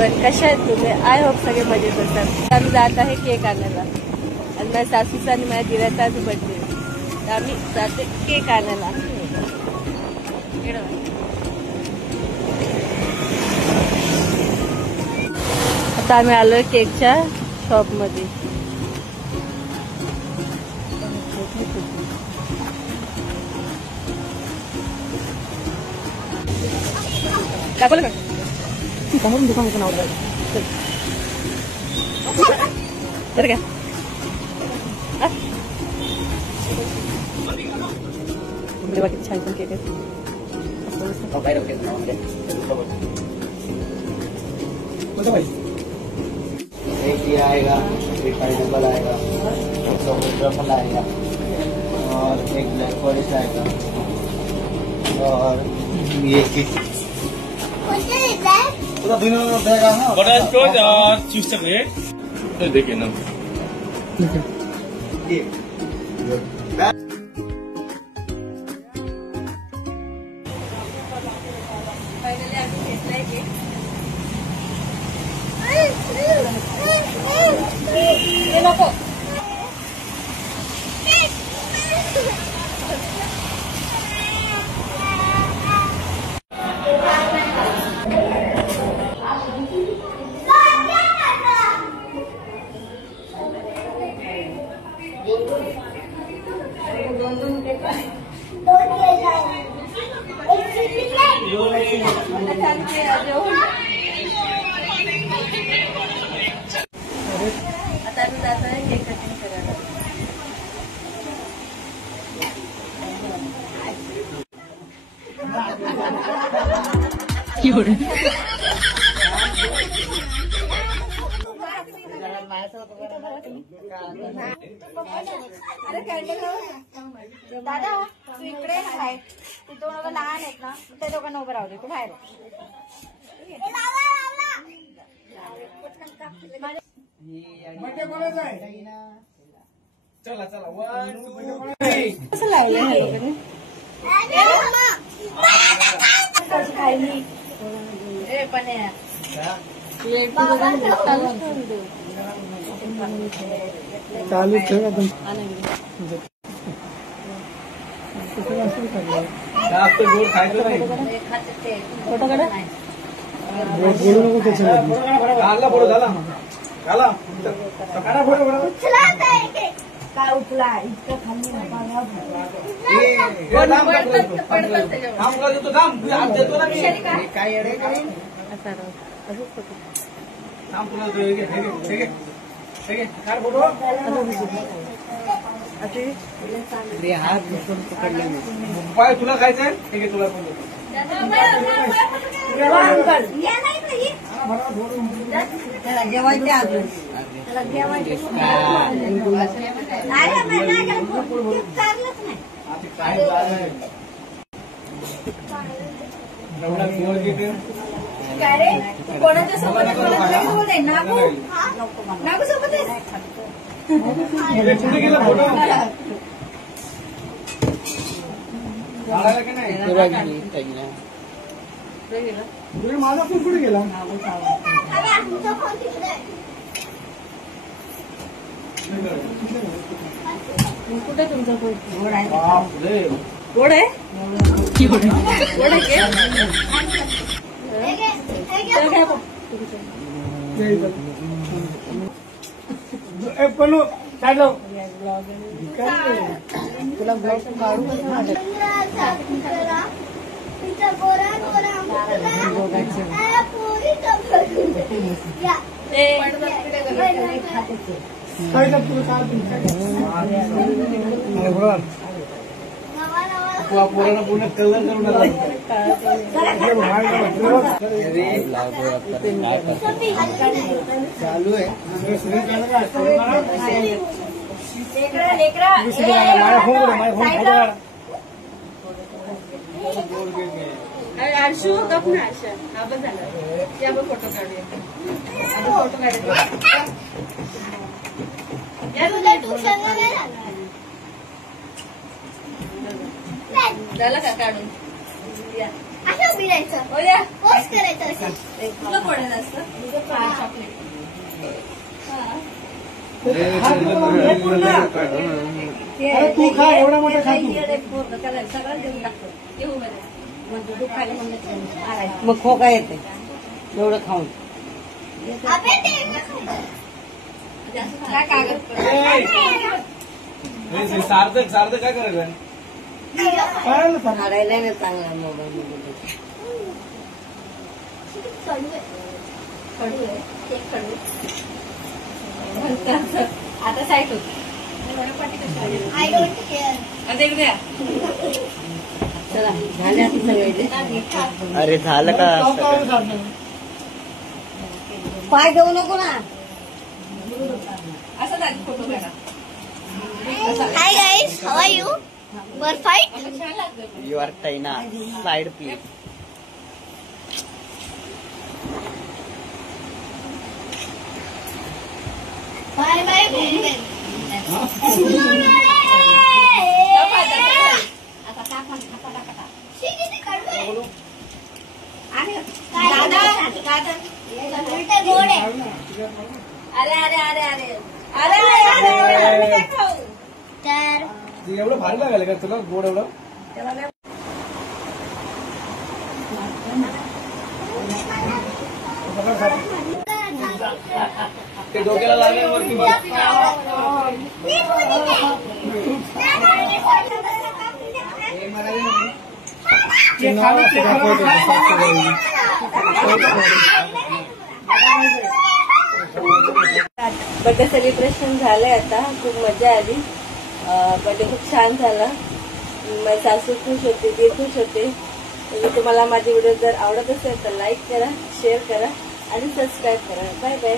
Everyone, कशा आहेत तुम्ही? आय होप सगळे मजेत असतात. आम्ही जात आहे केक आणायला आणि माझ्या सासूचा आणि माझ्या दिराचा आज बर्थडे, तर आम्ही जाते केक आणायला. आता आम्ही आलोय केकच्या शॉपमध्ये. काय बोल का समोरून दुकानाचं नाव तर काय किती छान छान केक आहेत. एक ये आएगा, एक पाइनएप्पल आएगा, एक ट्रफल आएगा और एक ब्लैक फॉरेस्ट आएगा और ये बटरस्कॉच और चीज चॉकलेट. तो देखिए ना आता आम्ही जात आहे केक कटिंग करायला. दादा तू इकडे आहे, ती दोन लहान आहेत ना, त्या दोघांना उभं राहू दे, तू बाहेर. चला चला 1 2 कसं लावलंय हे वगैरे? चालू ठेवा तुम जास्त गोड खायचं नाही. फोटो काढा. बोलू नको त्याच्यामध्ये. घाला फोटो घाला घाला काढा फोटो काढा. काय उठला इतकं खाल्ली थांब देतो थांब आज देतो ना मी. काय अरे काय असा राव. असंच फोटो. थांब तुला ठीक आहे ठीक आहे ठीक आहे काढ फोटो. हात बसून पकडले मी. पाय तुला खायचंय ठीक आहे तुला फोटो. जेवायचे अजून कोणाच्या सोबत नागू नागू सोबत कुठे गेला फोटो काढायला की नाही. माझा पण कुठे गेला. कुठे तुमचा फोटो? बापरे गोड आहे. गोड आहे केक. पण चालव तुला ब्लॉग काढू कसं वाटत? पोरांना पूर्ण कलर करून चालू आहे. आरशू गप ना आशा. हा बस झाला. या बघ फोटो काढूया. फोटो काढायचा झाला का काढून? या उभी राहायचं ओया पोस्ट करायचं असं तुला कोणाला असतं चॉकलेट अरे तू खा एवढा मोठा खा त्याला सगळं देऊन टाकतो देऊ म्हणजे तू खाली म्हणलं मग खोका येते एवढं खाऊन. अबे ते ना खायचं. काय कागद सार्थक काय करायचं काढायला नाही चांगला मोबाईल मध्ये. कडू आहे. खडू आहे एक खडू आता साईट होती आय डोंट केअर. आता इकडे या. चला झाले आता सगळे. अरे झालं का पाय घेऊ नको ना. असं दाखव फोटो काढा hi guys, how are you? वर फाईट. छान लागतं यू आर टाइना स्लाइड प्लीज. Bye bye. आता टाक आता किती कडू आहे. दादा उलटे गोड आहे. अरे अरे अरे अरे अरे अरे काय खाऊ तर एवढं भारी लागायला का तुला गोड एवढं ते डोक्याला लागल्यावरती बघ. बर्थडे सेलिब्रेशन झालंय आता खूप मजा आली. बर्थडे खूप छान झाला. माझी सासू खुश होते ते खुश होते. तर तुम्हाला माझे व्हिडिओ जर आवडत असेल तर लाईक करा शेअर करा आणि सबस्क्राईब करा. Bye bye.